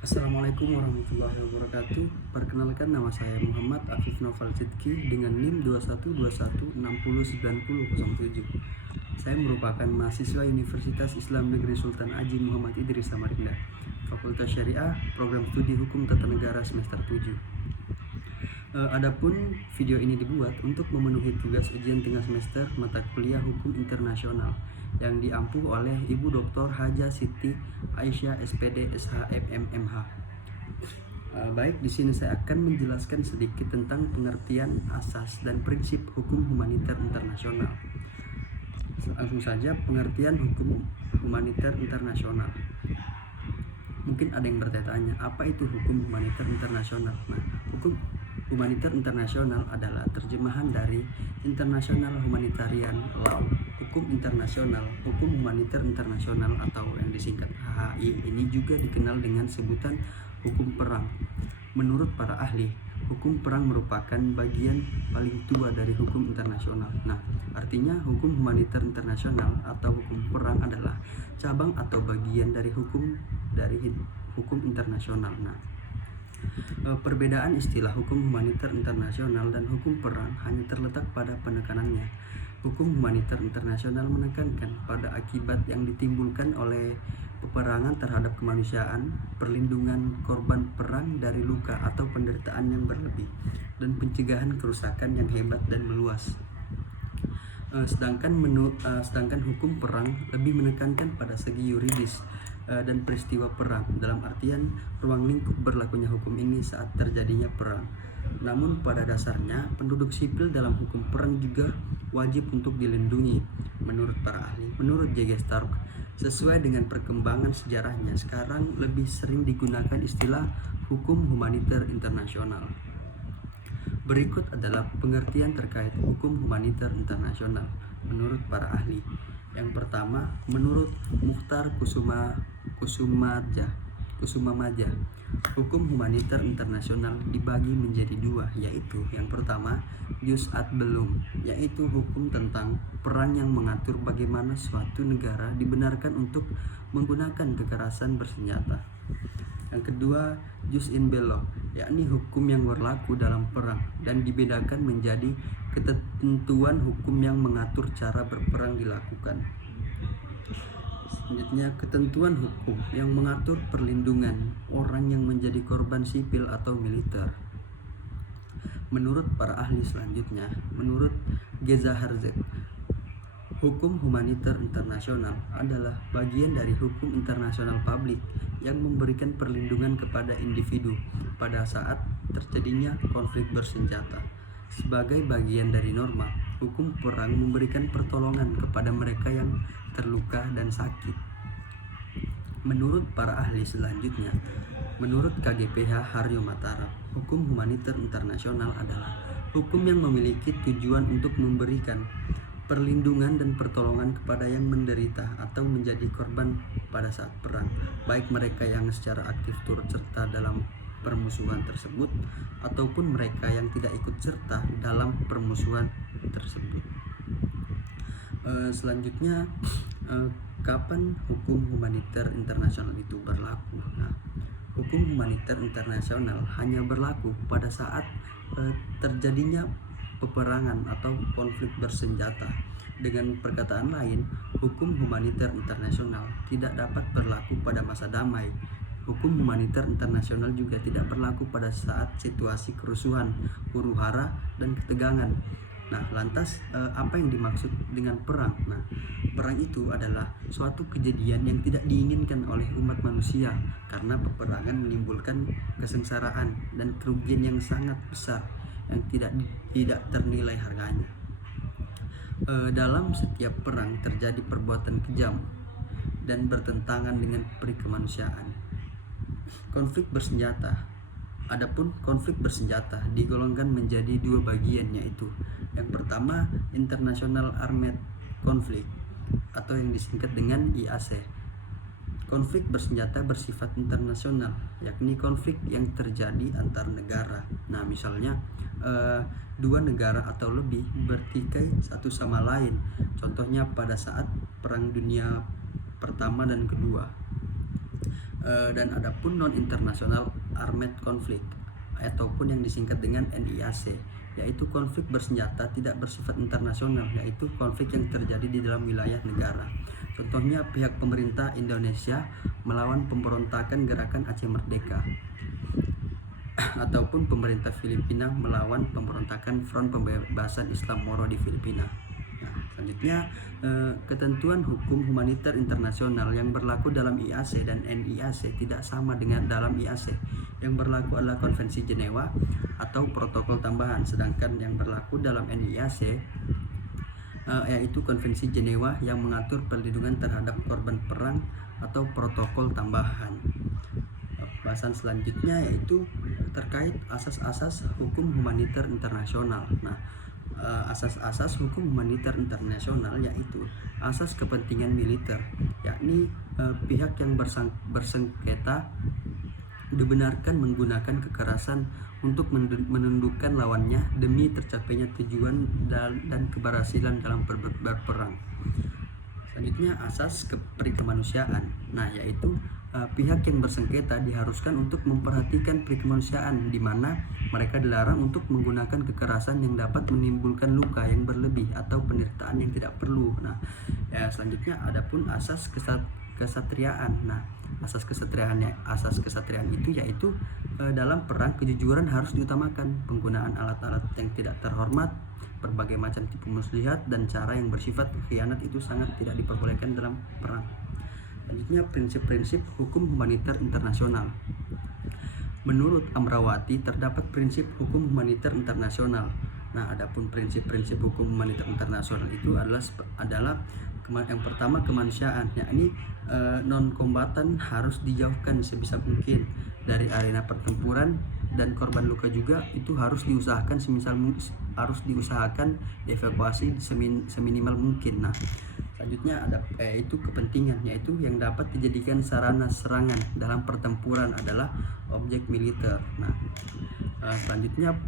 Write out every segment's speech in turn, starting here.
Assalamualaikum warahmatullahi wabarakatuh. Perkenalkan, nama saya Muhammad Afif Noval Sidki dengan NIM 2121609007. Saya merupakan mahasiswa Universitas Islam Negeri Sultan Haji Muhammad Idris Samarinda, Fakultas Syariah, Program Studi Hukum Tata Negara semester 7. Adapun video ini dibuat untuk memenuhi tugas ujian tengah semester mata kuliah Hukum Internasional yang diampu oleh Ibu Dr. Haja Siti Aisyah SPD SHMMH. Baik, di sini saya akan menjelaskan sedikit tentang pengertian asas dan prinsip hukum humaniter internasional. Langsung saja, pengertian hukum humaniter internasional. Mungkin ada yang bertanya, apa itu hukum humaniter internasional? Nah, hukum humaniter internasional adalah terjemahan dari International Humanitarian Law. Hukum internasional, hukum humaniter internasional atau yang disingkat HHI ini juga dikenal dengan sebutan hukum perang. Menurut para ahli, hukum perang merupakan bagian paling tua dari hukum internasional. Nah, artinya hukum humaniter internasional atau hukum perang adalah cabang atau bagian dari hukum internasional. Nah, perbedaan istilah hukum humaniter internasional dan hukum perang hanya terletak pada penekanannya. Hukum humaniter internasional menekankan pada akibat yang ditimbulkan oleh peperangan terhadap kemanusiaan, perlindungan korban perang dari luka atau penderitaan yang berlebih, dan pencegahan kerusakan yang hebat dan meluas. Sedangkan hukum perang lebih menekankan pada segi yuridis dan peristiwa perang, dalam artian ruang lingkup berlakunya hukum ini saat terjadinya perang. Namun pada dasarnya penduduk sipil dalam hukum perang juga wajib untuk dilindungi. Menurut para ahli, menurut J.G. Stark, sesuai dengan perkembangan sejarahnya, sekarang lebih sering digunakan istilah hukum humaniter internasional. Berikut adalah pengertian terkait hukum humaniter internasional menurut para ahli. Yang pertama, menurut Mukhtar Kusumamaja, hukum humaniter internasional dibagi menjadi dua, yaitu yang pertama, jus ad bellum, yaitu hukum tentang perang yang mengatur bagaimana suatu negara dibenarkan untuk menggunakan kekerasan bersenjata. Yang kedua, jus in bello, yakni hukum yang berlaku dalam perang dan dibedakan menjadi ketentuan hukum yang mengatur cara berperang dilakukan. Selanjutnya, ketentuan hukum yang mengatur perlindungan orang yang menjadi korban sipil atau militer. Menurut para ahli selanjutnya, menurut Geza Herzeg, hukum humaniter internasional adalah bagian dari hukum internasional publik yang memberikan perlindungan kepada individu pada saat terjadinya konflik bersenjata. Sebagai bagian dari norma, hukum perang memberikan pertolongan kepada mereka yang terluka dan sakit. Menurut para ahli selanjutnya, menurut KGPH Haryo Matara, hukum humaniter internasional adalah hukum yang memiliki tujuan untuk memberikan perlindungan dan pertolongan kepada yang menderita atau menjadi korban pada saat perang, baik mereka yang secara aktif turut serta dalam permusuhan tersebut ataupun mereka yang tidak ikut serta dalam permusuhan tersebut. Selanjutnya, kapan hukum humaniter internasional itu berlaku? Nah, hukum humaniter internasional hanya berlaku pada saat terjadinya peperangan atau konflik bersenjata. Dengan perkataan lain, hukum humaniter internasional tidak dapat berlaku pada masa damai. Hukum humaniter internasional juga tidak berlaku pada saat situasi kerusuhan, huru-hara, dan ketegangan. Nah, lantas apa yang dimaksud dengan perang? Nah, perang itu adalah suatu kejadian yang tidak diinginkan oleh umat manusia karena peperangan menimbulkan kesengsaraan dan kerugian yang sangat besar yang tidak ternilai harganya. Dalam setiap perang terjadi perbuatan kejam dan bertentangan dengan peri kemanusiaan. Konflik bersenjata. Adapun konflik bersenjata digolongkan menjadi dua bagian, yaitu yang pertama, International Armed Conflict atau yang disingkat dengan IAC. Konflik bersenjata bersifat internasional, yakni konflik yang terjadi antar negara. Nah, misalnya dua negara atau lebih bertikai satu sama lain. Contohnya pada saat Perang Dunia Pertama dan Kedua. Dan adapun non-international armed conflict ataupun yang disingkat dengan NIAC, yaitu konflik bersenjata tidak bersifat internasional, yaitu konflik yang terjadi di dalam wilayah negara. Contohnya pihak pemerintah Indonesia melawan pemberontakan gerakan Aceh Merdeka ataupun pemerintah Filipina melawan pemberontakan Front Pembebasan Islam Moro di Filipina. Nah, selanjutnya ketentuan hukum humaniter internasional yang berlaku dalam IAC dan NIAC tidak sama dengan dalam IAC. Yang berlaku adalah Konvensi Jenewa atau protokol tambahan, sedangkan yang berlaku dalam NIAC yaitu Konvensi Jenewa yang mengatur perlindungan terhadap korban perang atau protokol tambahan. Bahasan selanjutnya yaitu terkait asas-asas hukum humaniter internasional. Nah, asas-asas hukum humaniter internasional yaitu asas kepentingan militer, yakni pihak yang bersengketa dibenarkan menggunakan kekerasan untuk menundukkan lawannya demi tercapainya tujuan dan keberhasilan dalam berperang. Selanjutnya asas perikemanusiaan. Nah, yaitu pihak yang bersengketa diharuskan untuk memperhatikan perikemanusiaan, di mana mereka dilarang untuk menggunakan kekerasan yang dapat menimbulkan luka yang berlebih atau penderitaan yang tidak perlu. Nah, selanjutnya adapun asas kesatriaan. Nah, asas kesatriaan itu yaitu dalam perang kejujuran harus diutamakan, penggunaan alat-alat yang tidak terhormat, berbagai macam tipu muslihat dan cara yang bersifat khianat itu sangat tidak diperbolehkan dalam perang. Selanjutnya prinsip-prinsip hukum humaniter internasional. Menurut Amrawati terdapat prinsip hukum humaniter internasional. Nah, adapun prinsip-prinsip hukum humaniter internasional itu adalah yang pertama kemanusiaan, yakni non-kombatan harus dijauhkan sebisa mungkin dari arena pertempuran, dan korban luka juga itu harus diusahakan dievakuasi seminimal mungkin. Nah, selanjutnya ada itu kepentingan, yaitu yang dapat dijadikan sarana serangan dalam pertempuran adalah objek militer. Nah, selanjutnya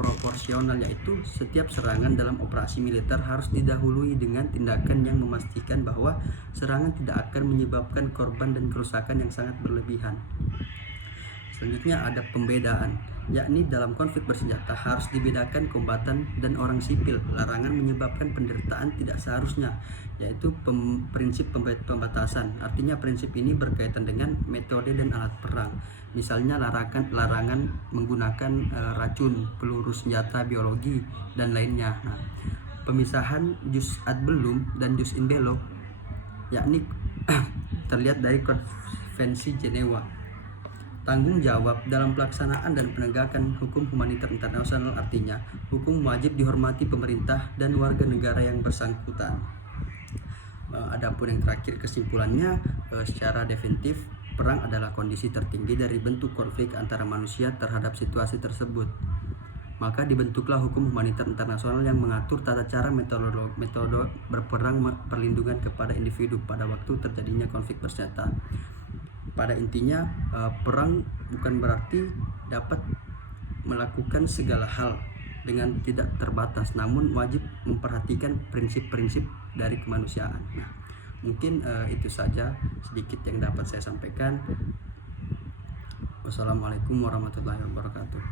proporsional, yaitu setiap serangan dalam operasi militer harus didahului dengan tindakan yang memastikan bahwa serangan tidak akan menyebabkan korban dan kerusakan yang sangat berlebihan. Selanjutnya ada pembedaan, yakni dalam konflik bersenjata harus dibedakan kombatan dan orang sipil. Larangan menyebabkan penderitaan tidak seharusnya, yaitu prinsip pembatasan. Artinya prinsip ini berkaitan dengan metode dan alat perang. Misalnya larangan menggunakan racun, peluru senjata biologi, dan lainnya. Nah, pemisahan jus ad bellum dan jus in bello, yakni terlihat dari Konvensi Jenewa. Tanggung jawab dalam pelaksanaan dan penegakan hukum humaniter internasional artinya hukum wajib dihormati pemerintah dan warga negara yang bersangkutan. Adapun yang terakhir kesimpulannya, secara definitif perang adalah kondisi tertinggi dari bentuk konflik antara manusia terhadap situasi tersebut. Maka dibentuklah hukum humaniter internasional yang mengatur tata cara metode berperang, perlindungan kepada individu pada waktu terjadinya konflik bersenjata. Pada intinya, perang bukan berarti dapat melakukan segala hal dengan tidak terbatas, namun wajib memperhatikan prinsip-prinsip dari kemanusiaan. Nah, mungkin itu saja sedikit yang dapat saya sampaikan. Wassalamualaikum warahmatullahi wabarakatuh.